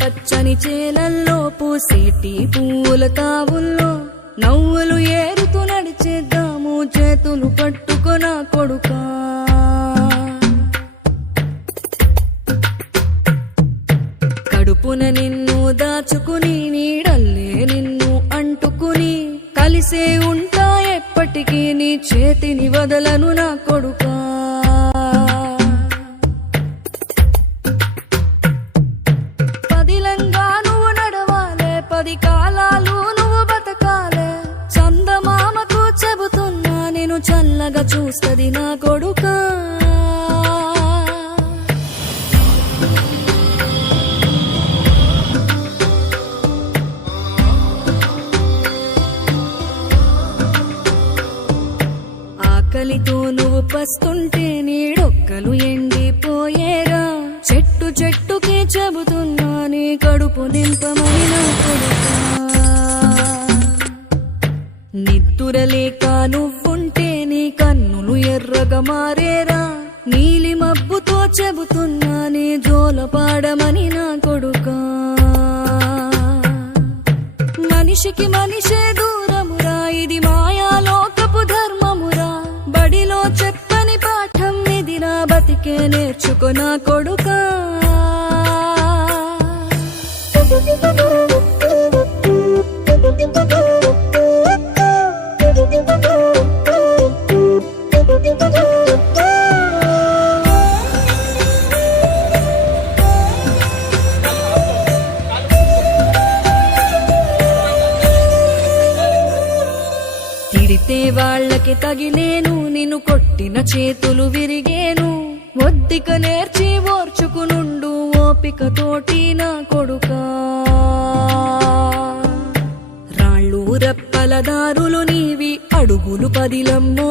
పచ్చని చేలల్లో పూసేటి పూల తావుల్లో నవ్వులు ఏరుతూ నడిచేద్దాము చేతులు పట్టుకొన కొడుకా. కడుపున నిన్ను దాచుకుని నీడల్లే నిన్ను అంటుకుని కలిసే ఉంటా ఎప్పటికీ నీ చేతిని వదలను నా కొడుకా. పదిలంగా నువ్వు నడవాలే, 10 కాలాలు నువ్వు బతకాలే. చందమామకు చెబుతున్నా నేను చల్లగా చూస్తది నా కొడుకా. ఆకలితో నువ్వు పస్తుంటే నీడొక్కలు ఎండిపోయేరా. చెట్టు చెట్టుకి చెబుతున్నా నీ కడుపు నింపమని నా కొడుకా. నిద్దురలేక నువ్వుంటే నీ కన్నులు ఎర్రగా మారేరా. నీలి మబ్బుతో చెబుతున్నా నీ జోల పాడమని నా కొడుకా. మనిషికి మనిషే దూరమురా, ఇది మాయాలోకపు ధర్మమురా. బడిలో చెప్పని పాఠం ఇదిరా, బతికే నేర్చుకో నా కొడుకా. తిడితే వాళ్ళకి తగిలేను, నిన్ను కొట్టిన చేతులు విరిగేను. ఒద్దిక నేర్చి ఓర్చుకునుండు ఓపికతోటి నా కొడుకా. రాళ్ళు రప్పల దారులు నీవి, అడుగులు 10 లమ్మో.